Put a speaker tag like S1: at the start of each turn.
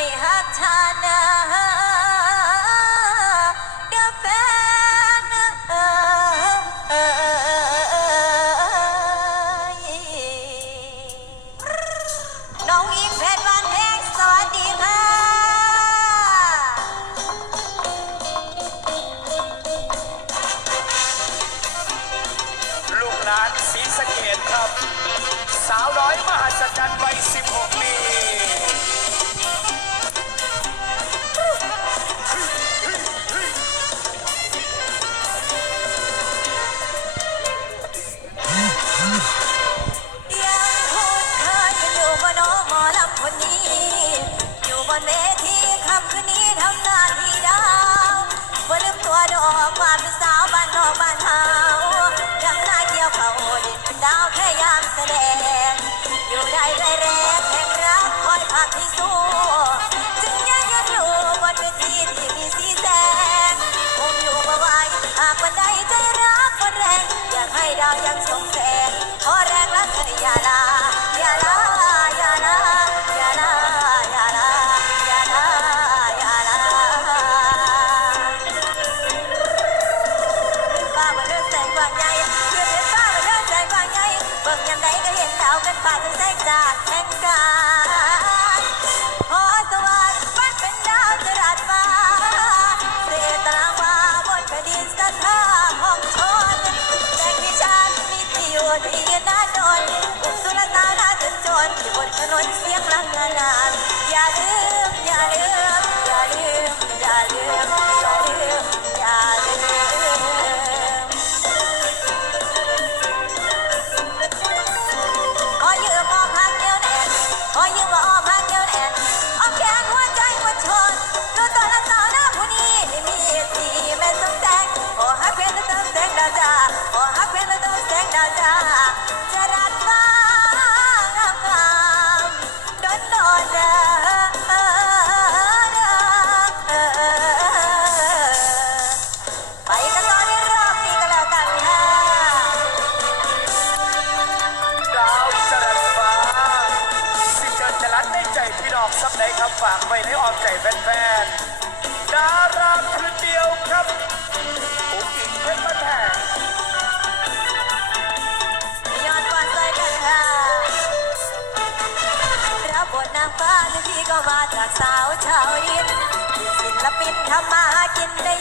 S1: อยฮักชานาเดอแฟนเอ้ยน้องอิงเพชรบานแพงสวัสดีค่ะ
S2: ลูกหลานศรีสะเกดครับ สาวน้อยมหัศจรรย์วัย16 ปี
S1: นเวทีคำคืนนี้ทำหน้าที่ดาวบ่ลืมตัวดอกความเป็นสาวบ้านนอกบ้านเฮาดำหน้าเกี่ยวเขาดินดาวแค่ยามแสดง อยู่ได้ด้วยแรงแห่งรักคอยผักให้สู้จึงยังยืนอยู่บนเวทีที่มีสีแสงคงอยู่บ่ไหวหากวันใดใจรักวันแรง อยากให้ดาวยังส่งแสงขอแรงรักเธออย่าลา ก็เห็นดาวกันป่าจนแสงจากแห่งกายพอสว่างมันเป็นดาวจรัดฟ้าเสตรางวาบนแผ่นดินสัทธาห้องชนแต่ที่ฉันมีที่อยู่ที่น่าโดนสุรตาหน้าจนจนอยู่บนถนนเสียงรังนานอย่าลืม
S2: องสักไหนครับฝากไว้ในอ้อมใจแฟนๆ ดาราคนเดียวครับอุ๋งอิงเพชรบ้านแพง
S1: ย้อนวันใจกันค่ะรับบทนางฟ้าทุกทีก็มาจากสาวชาวอินเป็นศิลปินทำมาหากินได้